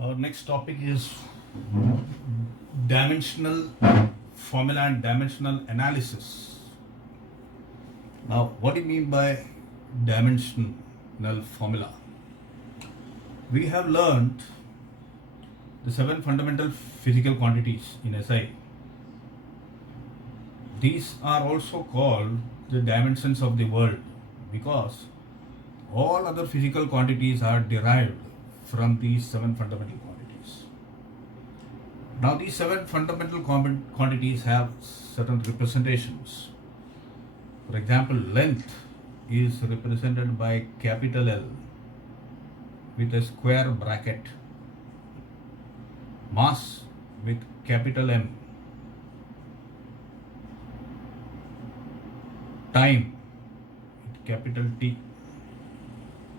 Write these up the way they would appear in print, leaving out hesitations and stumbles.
Our next topic is dimensional formula and dimensional analysis. Now, what do you mean by dimensional formula? We have learned the seven fundamental physical quantities in SI. These are also called the dimensions of the world because all other physical quantities are derived from these seven fundamental quantities. Now, these seven fundamental quantities have certain representations. For example, length is represented by capital L with a square bracket, mass with capital M, time with capital T,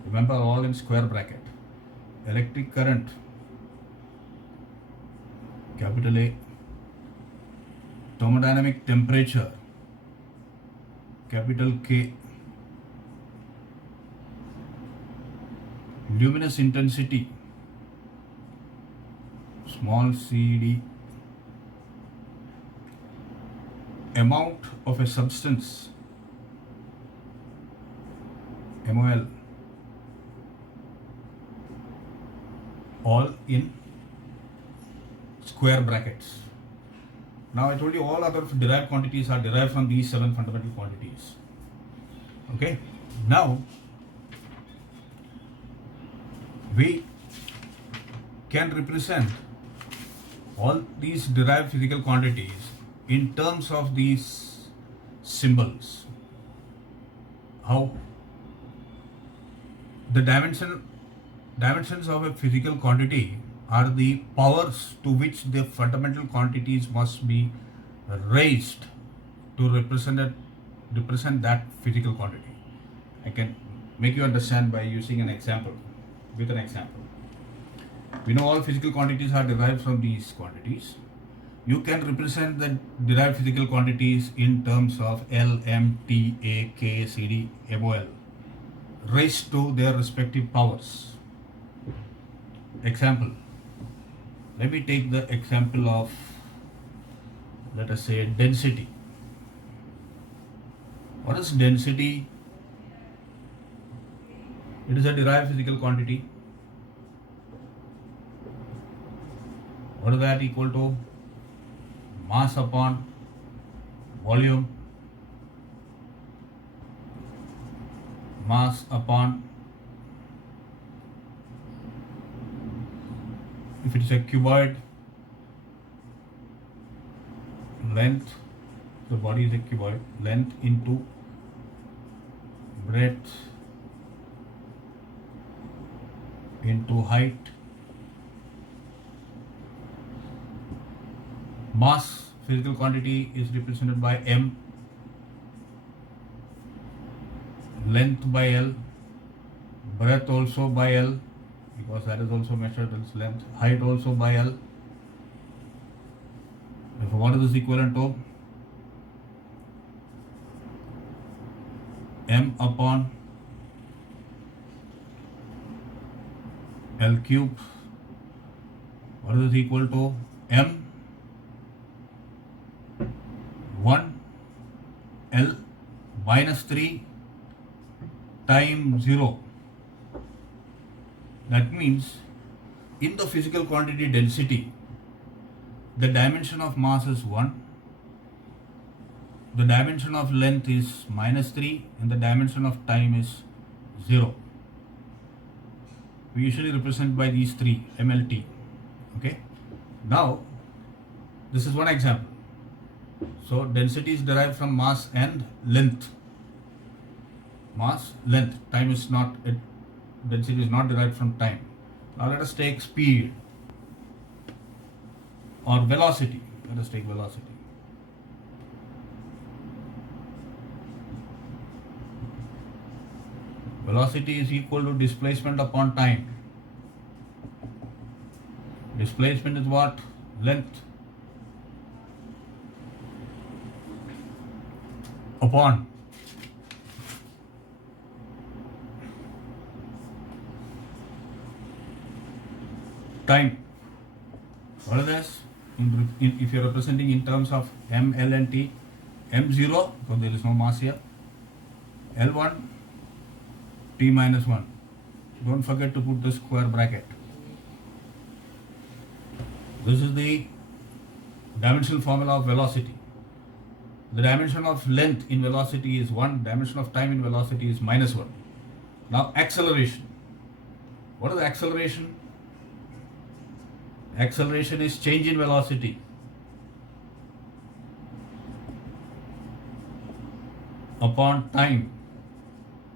remember all in square bracket, electric current, capital A, thermodynamic temperature, capital K, luminous intensity, small cd, amount of a substance, MOL, all in square brackets. Now I told you all other derived quantities are derived from these seven fundamental quantities. Okay. Now we can represent all these derived physical quantities in terms of these symbols. How? The dimensions of a physical quantity are the powers to which the fundamental quantities must be raised to represent that physical quantity. I can make you understand by using an example. With an example, we know all physical quantities are derived from these quantities. You can represent the derived physical quantities in terms of L, M, T, A, K, C, D, MOL raised to their respective powers. Example. Let me take the example of, let us say, density. What is density? It is a derived physical quantity. What is that equal to? Mass upon volume, mass upon, if it is a cuboid, length, the body is a cuboid, length into breadth into height, mass physical quantity is represented by M, length by L, breadth also by L because that is also measured as length, height also by L. Therefore, what is this equivalent to? M upon L cube. What is this equal to? M 1 L minus 3 times 0. That means in the physical quantity density, the dimension of mass is 1, the dimension of length is minus 3, and the dimension of time is 0. We usually represent by these three, MLT. Okay. Now, this is one example. So, density is derived from mass and length. Mass, length, time is not, density is not derived from time. Now, let us take speed or velocity. Let us take velocity. Velocity is equal to displacement upon time. Displacement is what? Length upon time. What is this? If you're representing in terms of m, l and t, m0, because there is no mass here, l1, t minus 1. Don't forget to put the square bracket. This is the dimensional formula of velocity. The dimension of length in velocity is 1, dimension of time in velocity is minus 1. Now acceleration. What is acceleration? Acceleration is change in velocity. Upon time.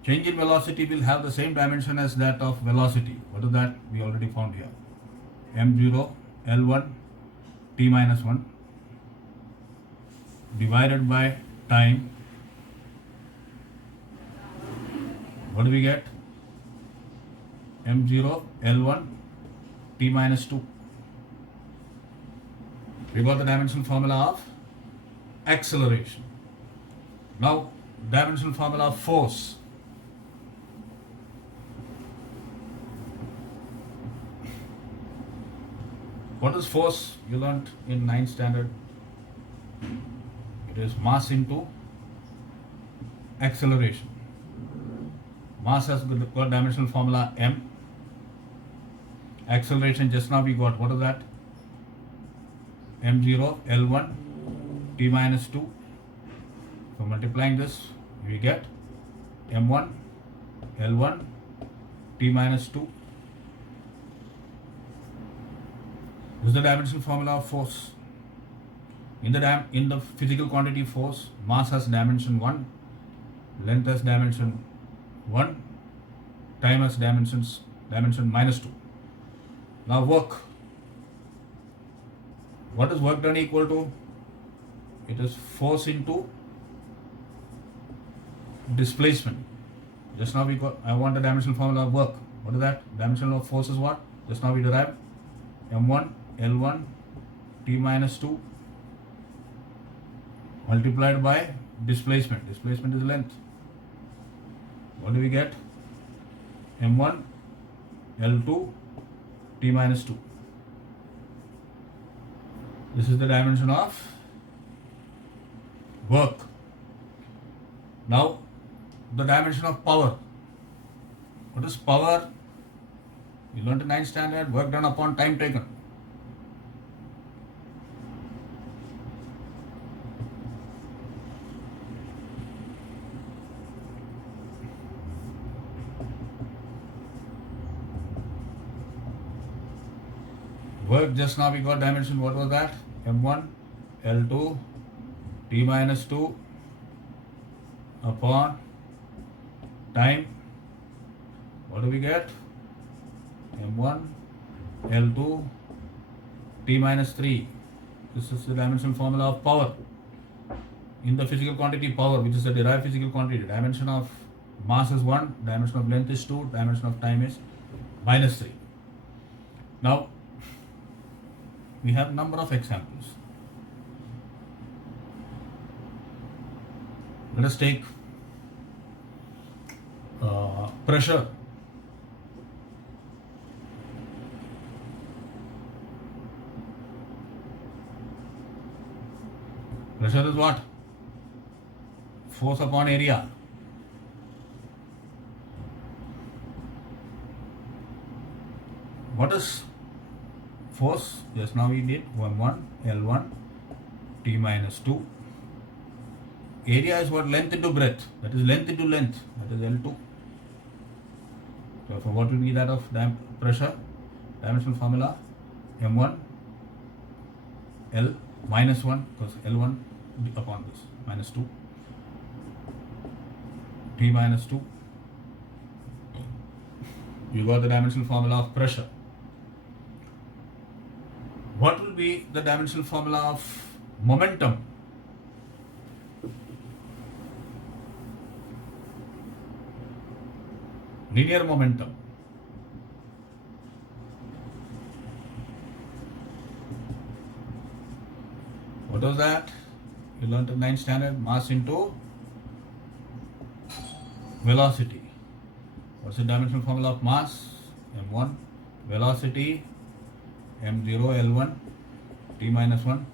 Change in velocity will have the same dimension as that of velocity. What is that? We already found here. m0, l1, t minus 1 divided by time. What do we get? m0, l1, t minus 2. We got the dimensional formula of acceleration. Now, dimensional formula of force. What is force? You learnt in 9th standard. It is mass into acceleration. Mass has got dimensional formula m. Acceleration just now we got, what is that? m0, l1, t minus 2. So multiplying this, we get m1, l1, t minus 2. This is the dimensional formula of force. In the physical quantity force, mass has dimension 1, length has dimension 1, time has dimension minus 2. Now work. What is work done equal to? It is force into displacement. Just now we got, I want the dimensional formula of work. What is that? Dimensional of force is what? Just now we derived m1, l1, t minus 2 multiplied by displacement. Displacement is length. What do we get? m1, l2, t minus 2. This is the dimension of work. Now, the dimension of power. What is power? You learned in 9th standard, work done upon time taken. Work just now we got dimension, what was that? m1, l2, t minus 2 upon time. What do we get? m1, l2, t minus 3. This is the dimensional formula of power. In the physical quantity power, which is the derived physical quantity, dimension of mass is 1, dimension of length is 2, dimension of time is minus 3. Now, we have number of examples. Let us take pressure. Pressure is what? Force upon area. What is force? Just now we did m1, l1, t minus 2. Area is what? Length into breadth. That is length into length. That is L2. So for what will be that of pressure? Dimensional formula m1, L minus 1, because L1 upon this, minus 2, T minus 2. You got the dimensional formula of pressure. What will be the dimensional formula of momentum? Linear momentum. What was that? You learned in 9th standard, mass into velocity. What's the dimensional formula of mass? m1, velocity m0 L1 t minus 1.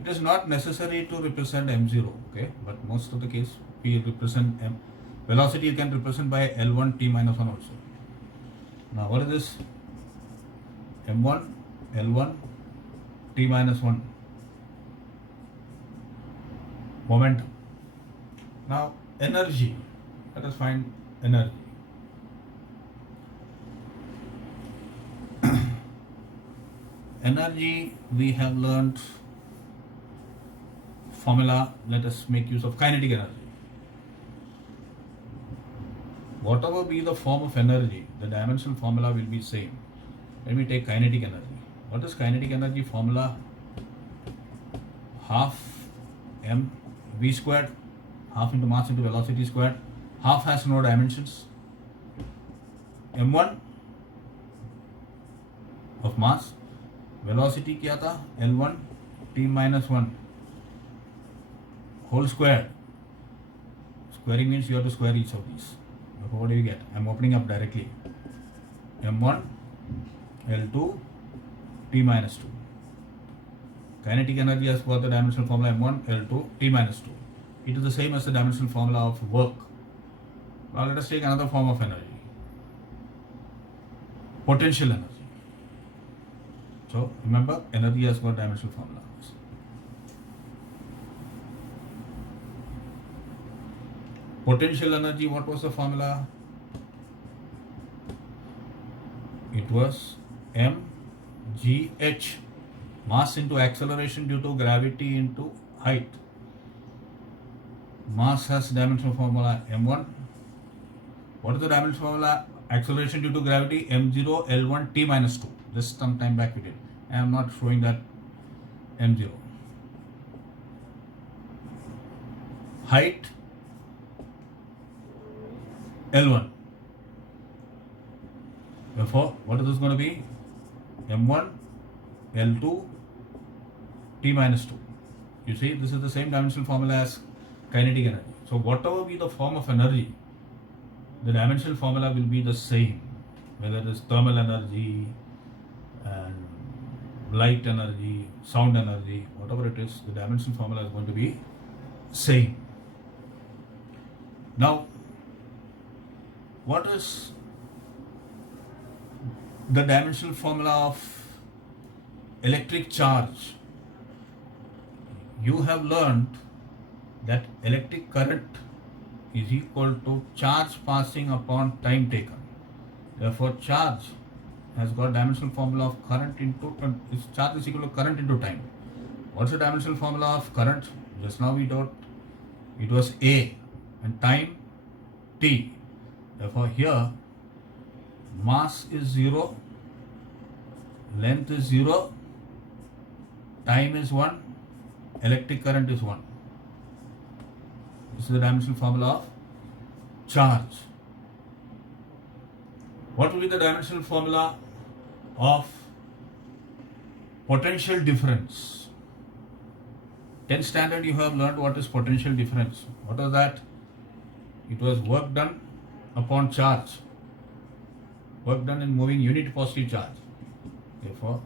It is not necessary to represent m0, okay, but most of the case we represent velocity you can represent by L1 t minus 1 also. Now what is this? m1 L1 t minus 1 momentum. Now energy, let us find energy. Energy, we have learnt formula. Let us make use of kinetic energy. Whatever be the form of energy, the dimensional formula will be same. Let me take kinetic energy. What is kinetic energy formula? Half m v squared, half into mass into velocity squared. Half has no dimensions. m1 of mass, velocity क्या था? L1 t minus 1 whole square. Squaring means you have to square each of these. What do you get? I'm opening up directly. m1 L2 t minus 2. Kinetic energy as per the dimensional formula m1 L2 t minus 2. It is the same as the dimensional formula of work. Now let us take another form of energy. Potential energy. So remember, energy has got dimensional formula. Potential energy, what was the formula? It was mgh, mass into acceleration due to gravity into height. Mass has dimensional formula m1. What is the dimensional formula? Acceleration due to gravity m0 L1 t minus 2. This some time back we did. I am not showing that m0. Height L1. Therefore, what is this going to be? m1 L2 t minus 2. You see, this is the same dimensional formula as kinetic energy. So whatever be the form of energy, the dimensional formula will be the same, whether it is thermal energy and light energy, sound energy, whatever it is, the dimensional formula is going to be same. Now, what is the dimensional formula of electric charge? You have learned that electric current is equal to charge passing upon time taken. Therefore, charge has got dimensional formula of current into charge is equal to current into time. What's the dimensional formula of current? Just now we got it was A and time T. Therefore, here mass is 0, length is 0, time is 1, electric current is 1. This is the dimensional formula of charge. What will be the dimensional formula of potential difference? 10th standard you have learned what is potential difference. What is that? It was work done upon charge. Work done in moving unit positive charge. Therefore,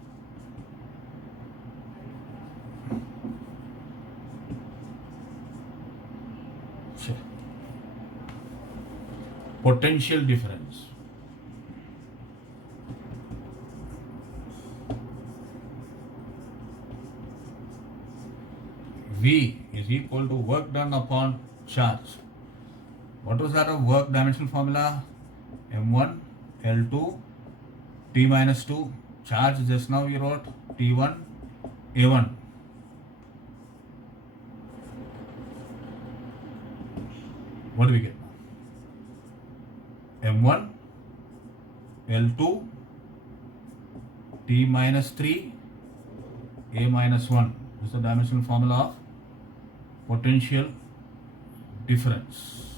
potential difference. V is equal to work done upon charge. What was that of work dimensional formula? m1 L2 t minus 2. Charge just now we wrote t1 a1. What do we get now? m1 L2 t minus 3 a minus 1. This is the dimensional formula of potential difference.